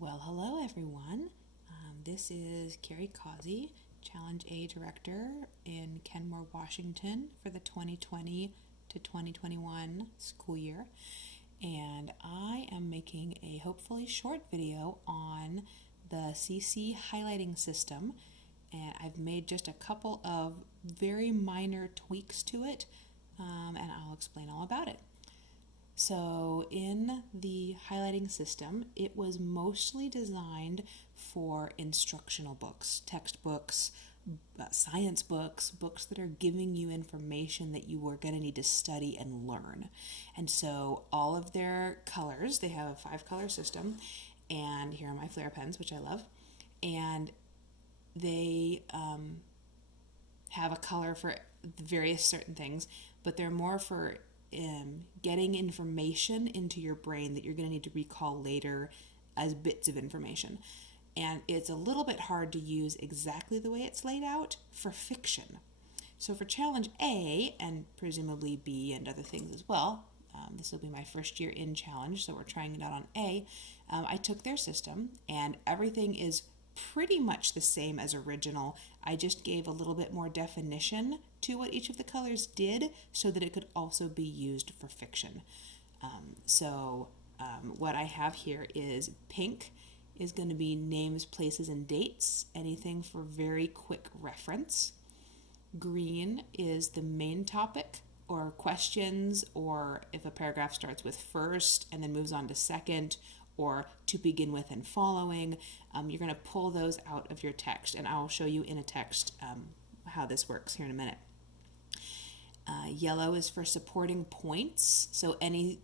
Well, hello everyone. This is Carrie Causey, Challenge A Director in Kenmore, Washington for the 2020 to 2021 school year. And I am making a hopefully short video on the CC highlighting system. And I've made just a couple of very minor tweaks to it, and I'll explain all about it. So in the highlighting system, it was mostly designed for instructional books, textbooks, science books, books that are giving you information that you are going to need to study and learn. And so all of their colors, they have a 5-color system, and here are my Flair pens, which I love, and they have a color for various certain things, but they're more for getting information into your brain that you're going to need to recall later as bits of information. And it's a little bit hard to use exactly the way it's laid out for fiction. So for Challenge A, and presumably B and other things as well, this will be my first year in Challenge, so we're trying it out on A. I took their system, and everything is pretty much the same as original. I just gave a little bit more definition to what each of the colors did so that it could also be used for fiction. What I have here is pink is going to be names, places, and dates, anything for very quick reference. Green is the main topic or questions, or if a paragraph starts with first and then moves on to second, or to begin with and following, you're going to pull those out of your text, and I'll show you in a text how this works here in a minute. Yellow is for supporting points, so any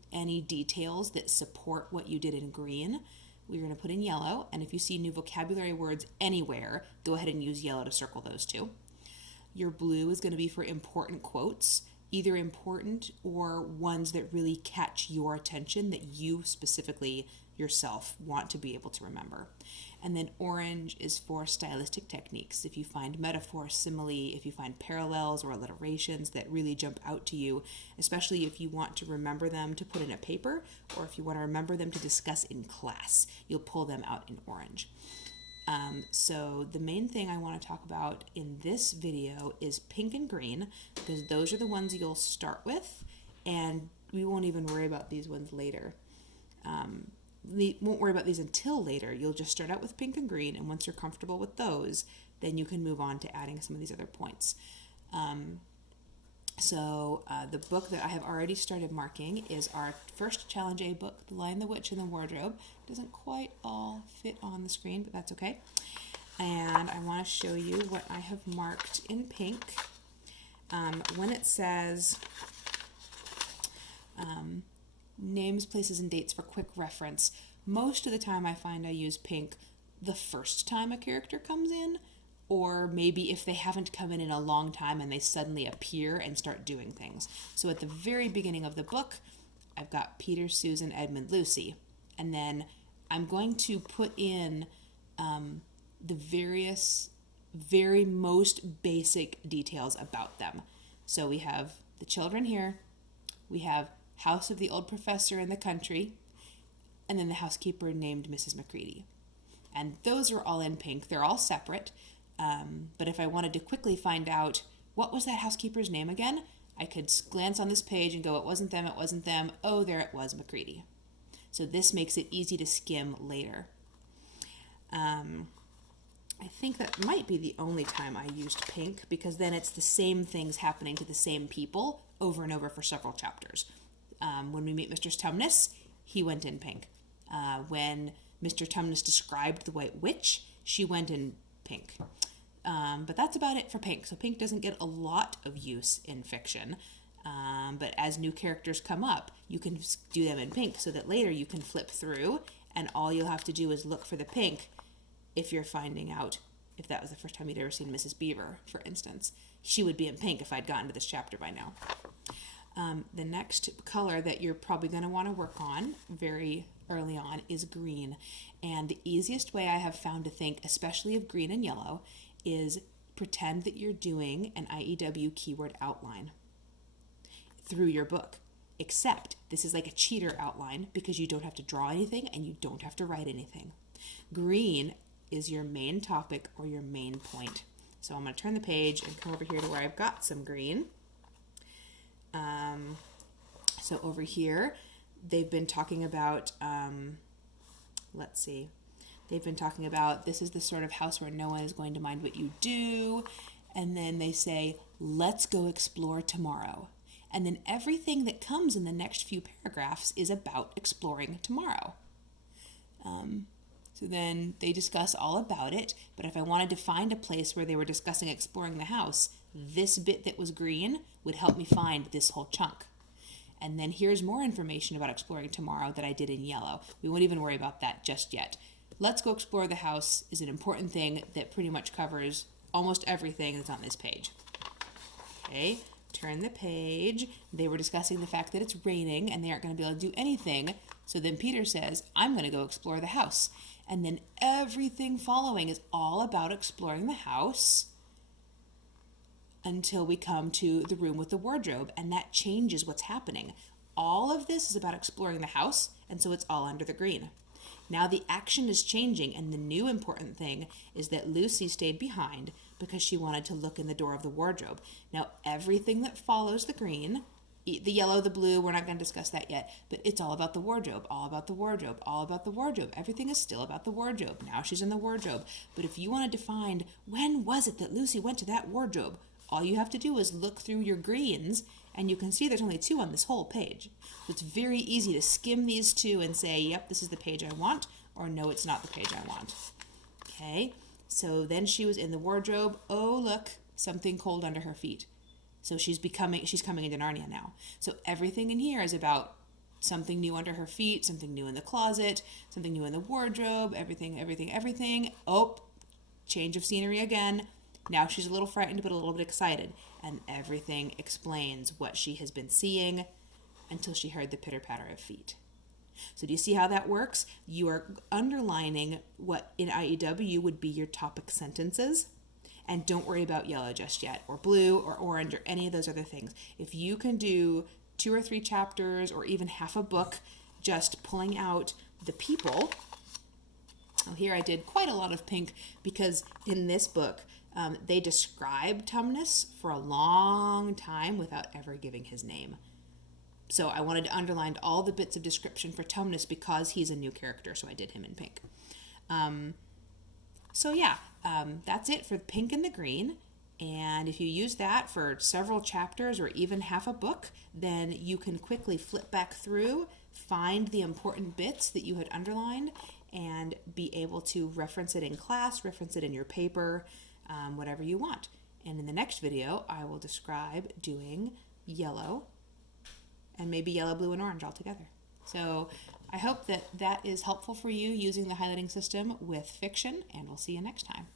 details that support what you did in green, we're going to put in yellow, and if you see new vocabulary words anywhere, go ahead and use yellow to circle those two. Your blue is going to be for important quotes, either important or ones that really catch your attention that you specifically yourself want to be able to remember. And then orange is for stylistic techniques. If you find metaphor, simile, if you find parallels or alliterations that really jump out to you, especially if you want to remember them to put in a paper, or if you want to remember them to discuss in class, you'll pull them out in orange. So the main thing I want to talk about in this video is pink and green, because those are the ones you'll start with, and we won't even worry about these ones later. We won't worry about these until later. You'll just start out with pink and green, and once you're comfortable with those, then you can move on to adding some of these other points. The book that I have already started marking is our first Challenge A book, The Lion, the Witch, and the Wardrobe. It doesn't quite all fit on the screen, but that's okay. And I want to show you what I have marked in pink. When it says names, places, and dates for quick reference, most of the time I find I use pink the first time a character comes in, or maybe if they haven't come in a long time and they suddenly appear and start doing things. So at the very beginning of the book, I've got Peter, Susan, Edmund, Lucy, and then I'm going to put in the various, very most basic details about them. So we have the children here, we have house of the old professor in the country, and then the housekeeper named Mrs. McCready. And those are all in pink. They're all separate. But if I wanted to quickly find out what was that housekeeper's name again, I could glance on this page and go, it wasn't them. Oh, there it was, McCready. So this makes it easy to skim later. I think that might be the only time I used pink, because then it's the same things happening to the same people over and over for several chapters. When we meet Mr. Tumnus, he went in pink. When Mr. Tumnus described the White Witch, she went in pink. But that's about it for pink. So pink doesn't get a lot of use in fiction. But as new characters come up, you can do them in pink so that later you can flip through, and all you'll have to do is look for the pink if you're finding out if that was the first time you'd ever seen Mrs. Beaver, for instance. She would be in pink if I'd gotten to this chapter by now. The next color that you're probably going to want to work on very early on is green. And the easiest way I have found to think, especially of green and yellow, is pretend that you're doing an IEW keyword outline through your book. Except this is like a cheater outline because you don't have to draw anything and you don't have to write anything. Green is your main topic or your main point. So I'm going to turn the page and come over here to where I've got some green. So over here, they've been talking about, let's see, they've been talking about this is the sort of house where no one is going to mind what you do. And then they say, let's go explore tomorrow. And then everything that comes in the next few paragraphs is about exploring tomorrow. So then they discuss all about it, but if I wanted to find a place where they were discussing exploring the house, this bit that was green would help me find this whole chunk. And then here's more information about exploring tomorrow that I did in yellow. We won't even worry about that just yet. Let's go explore the house is an important thing that pretty much covers almost everything that's on this page. Okay, turn the page. They were discussing the fact that it's raining and they aren't going to be able to do anything. So then Peter says, I'm going to go explore the house. And then everything following is all about exploring the house until we come to the room with the wardrobe, and that changes what's happening. All of this is about exploring the house, and so it's all under the green. Now the action is changing, and the new important thing is that Lucy stayed behind because she wanted to look in the door of the wardrobe. Now everything that follows the green, the yellow, the blue, we're not going to discuss that yet, but it's all about the wardrobe, all about the wardrobe, all about the wardrobe. Everything is still about the wardrobe. Now she's in the wardrobe. But if you wanted to find when was it that Lucy went to that wardrobe, all you have to do is look through your greens, and you can see there's only 2 on this whole page. So it's very easy to skim these 2 and say, yep, this is the page I want, or no, it's not the page I want. Okay, so then she was in the wardrobe. Oh, look, something cold under her feet. So she's coming into Narnia now. So everything in here is about something new under her feet, something new in the closet, something new in the wardrobe, everything. Oh, change of scenery again. Now she's a little frightened but a little bit excited. And everything explains what she has been seeing until she heard the pitter-patter of feet. So do you see how that works? You are underlining what in IEW would be your topic sentences. And don't worry about yellow just yet, or blue, or orange, or any of those other things. If you can do 2 or 3 chapters, or even half a book, just pulling out the people. Oh, here I did quite a lot of pink, because in this book, they describe Tumnus for a long time without ever giving his name. So I wanted to underline all the bits of description for Tumnus because he's a new character, so I did him in pink. That's it for the pink and the green. And if you use that for several chapters or even half a book, then you can quickly flip back through, find the important bits that you had underlined, and be able to reference it in class, reference it in your paper, whatever you want. And in the next video, I will describe doing yellow and maybe yellow, blue, and orange all together. So I hope that is helpful for you using the highlighting system with fiction, and we'll see you next time.